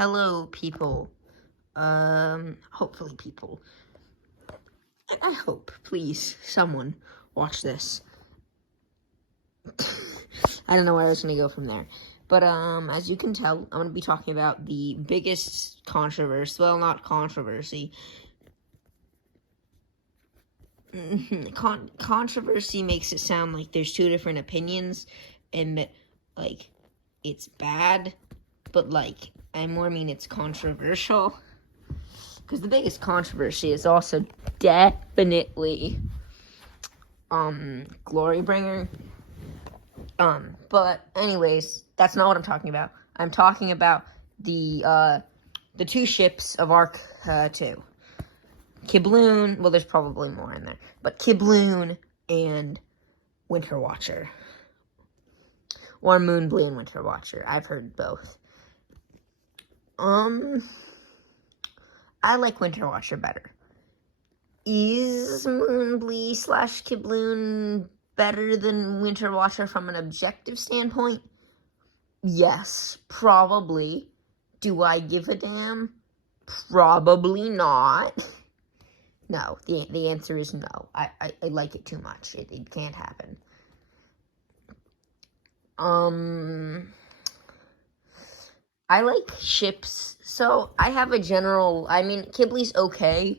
Hello, people. Hopefully people. I hope, please, someone watch this. I don't know where I was going to go from there. But, as you can tell, I'm going to be talking about the biggest controversy. Well, not controversy. Controversy makes it sound like there's two different opinions, and that, like, it's bad, but, like, I more mean it's controversial. Because the biggest controversy is also definitely, Glorybringer. But anyways, that's not what I'm talking about. I'm talking about the two ships of Arc 2. Kibloon, well, there's probably more in there, but Kibloon and Winterwatcher. Or moonbli and Winterwatcher. I've heard both. I like Winterwatcher better. Is moonbli / Kibloon better than Winterwatcher from an objective standpoint? Yes, probably. Do I give a damn? Probably not. No, the answer is no. I like it too much. It can't happen. I like ships, so I have a general, Kibli's okay,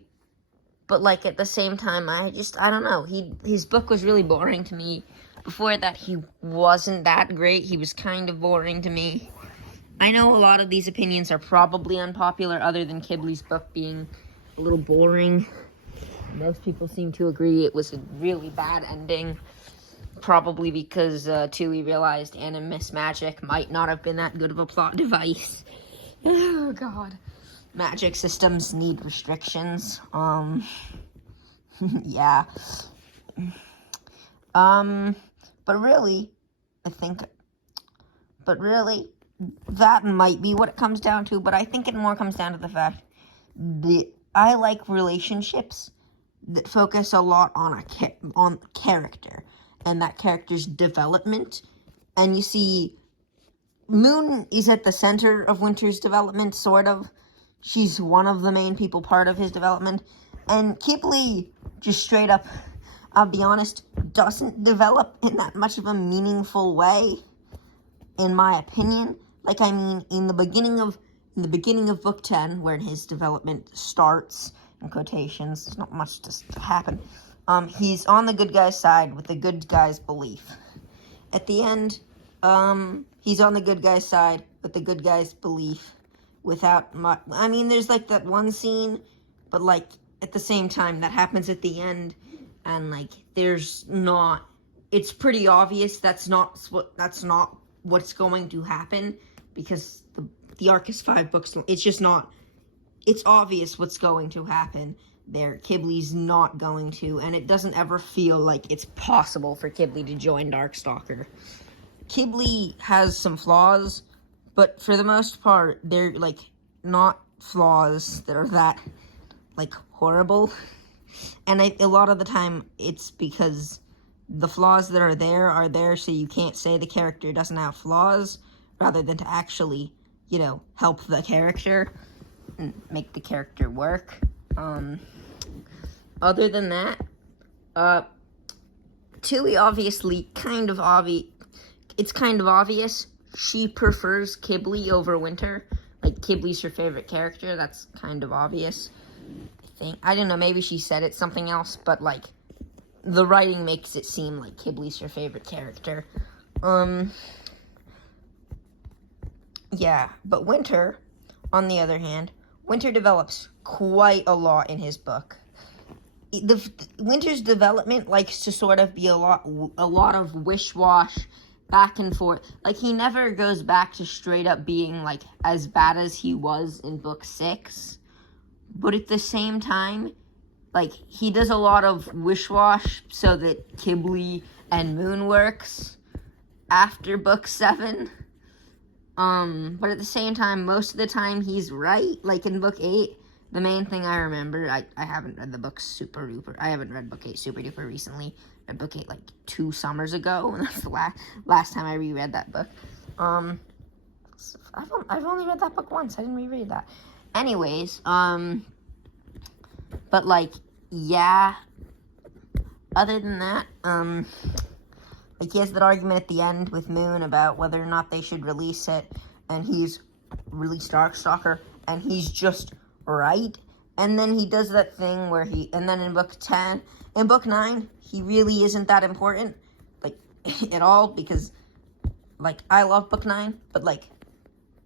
but, like, at the same time, I don't know, his book was really boring to me. Before that, he wasn't that great. He was kind of boring to me. I know a lot of these opinions are probably unpopular, other than Kibli's book being a little boring. Most people seem to agree it was a really bad ending. Probably because Tui realized Animus magic might not have been that good of a plot device. Oh, God. Magic systems need restrictions. Yeah. But really, that might be what it comes down to, but I think it more comes down to the fact that I like relationships that focus a lot on character and that character's development. And you see, Moon is at the center of Winter's development, sort of. She's one of the main people, part of his development. And Kibli, just straight up, I'll be honest, doesn't develop in that much of a meaningful way, in my opinion. Like, in the beginning of book 10, where his development starts, in quotations, there's not much to happen. He's on the good guy's side with the good guy's belief. At the end, he's on the good guy's side with the good guy's belief without much. There's, like, that one scene, but, like, at the same time, that happens at the end, and, like, there's not. It's pretty obvious that's not what's going to happen, because the arc is 5 books long. It's just not. It's obvious what's going to happen there. Kibli's not going to, and it doesn't ever feel like it's possible for Kibli to join Darkstalker. Kibli has some flaws, but for the most part, they're, like, not flaws that are that, like, horrible. And a lot of the time, it's because the flaws that are there so you can't say the character doesn't have flaws, rather than to actually, help the character and make the character work. Other than that, Tui obviously it's kind of obvious she prefers Kibli over Winter. Like, Kibli's her favorite character, that's kind of obvious. I don't know, maybe she said it's something else, but, like, the writing makes it seem like Kibli's her favorite character. Yeah, but Winter, on the other hand, Winter develops quite a lot in his book. Winter's development likes to sort of be a lot of wish-wash, back and forth. Like, he never goes back to straight up being, like, as bad as he was in book 6. But at the same time, like, he does a lot of wish-wash so that Kibli and Moon works after book 7. But at the same time, most of the time he's right. Like, in book 8, the main thing I remember, I haven't read the book super duper. I haven't read book 8 super duper recently. I read book 8 like 2 summers ago, and that's the last time I reread that book. I've only read that book once. I didn't reread that. Anyways, but like, yeah. Other than that, like he has that argument at the end with Moon about whether or not they should release it, and he's released Darkstalker, and he's just right. And then he does that thing where and then in book 9, he really isn't that important, like, at all, because, like, I love book 9, but, like,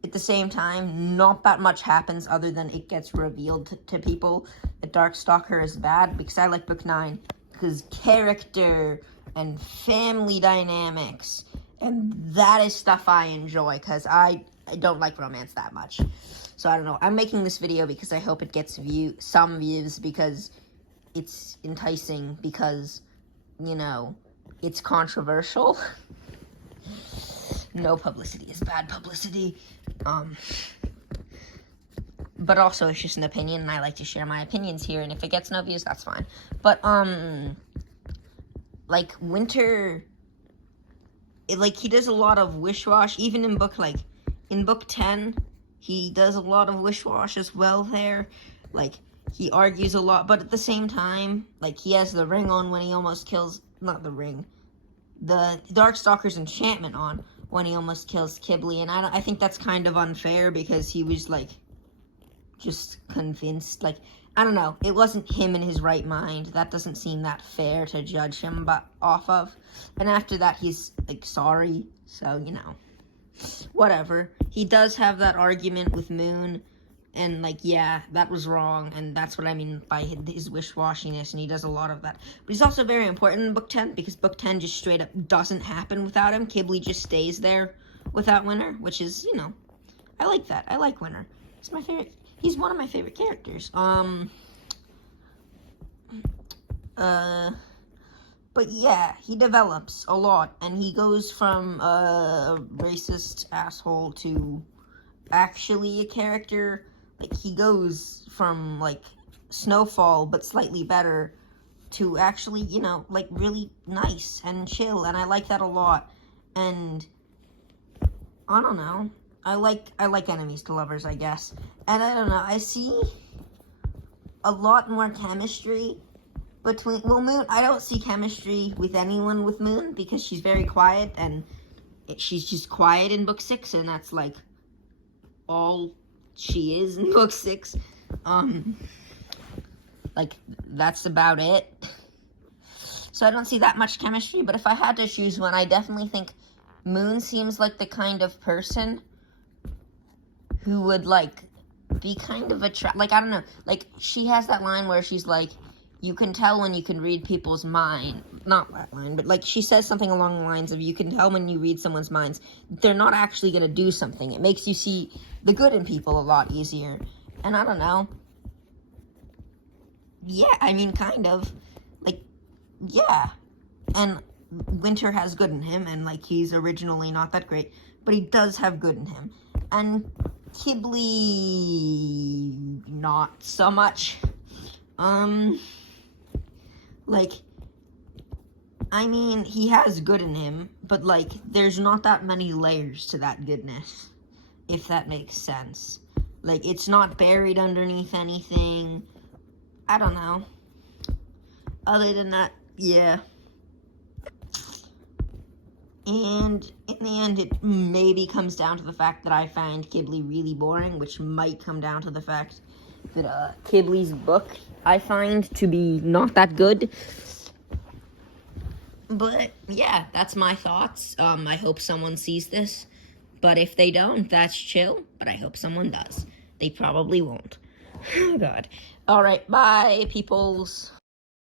at the same time, not that much happens other than it gets revealed to people that Darkstalker is bad, because I like book 9, because character and family dynamics, and that is stuff I enjoy, because I don't like romance that much. So I don't know. I'm making this video because I hope it gets some views, because it's enticing, because, you know, it's controversial. No publicity is bad publicity. But also it's just an opinion, and I like to share my opinions here, and if it gets no views, that's fine. But, like, Winter, like, he does a lot of wish-wash, even in book 10, he does a lot of wish-wash as well there. Like, he argues a lot, but at the same time, like, he has the ring on when he almost kills, not the ring, the Darkstalker's enchantment on when he almost kills Kibli, and I think that's kind of unfair, because he was, like, just convinced, like, I don't know, it wasn't him in his right mind. That doesn't seem that fair to judge him off of. And after that, he's, like, sorry, so, you know, whatever. He does have that argument with Moon, and, like, yeah, that was wrong, and that's what I mean by his wish-washiness, and he does a lot of that. But he's also very important in book 10, because book 10 just straight up doesn't happen without him. Kibli just stays there without Winter, which is, you know, I like that. I like Winter. He's my favorite. He's one of my favorite characters. But yeah, he develops a lot, and he goes from a racist asshole to actually a character. Like, he goes from, like, Snowfall, but slightly better, to actually, you know, like, really nice and chill, and I like that a lot. And I don't know, I like enemies to lovers, I guess. And I don't know, I see a lot more chemistry between, well, Moon, I don't see chemistry with anyone with Moon, because she's very quiet, and she's just quiet in book 6, and that's, like, all she is in book 6. Like, that's about it. So I don't see that much chemistry, but if I had to choose one, I definitely think Moon seems like the kind of person who would, like, be kind of like, I don't know, like, she has that line where she's like, you can tell when you can read people's mind, not that line, but, like, she says something along the lines of, you can tell when you read someone's minds, they're not actually going to do something. It makes you see the good in people a lot easier. And I don't know. Yeah, I mean, kind of. Like, yeah. And Winter has good in him, and, like, he's originally not that great, but he does have good in him. And Kibli, not so much. Like, I mean, he has good in him, but, like, there's not that many layers to that goodness, if that makes sense. Like, it's not buried underneath anything. I don't know. Other than that, yeah. And in the end, it maybe comes down to the fact that I find Kibli really boring, which might come down to the fact that Kibli's book I find to be not that good. But yeah, that's my thoughts. I hope someone sees this, but if they don't, that's chill, but I hope someone does. They probably won't. Oh god. Alright, bye, peoples.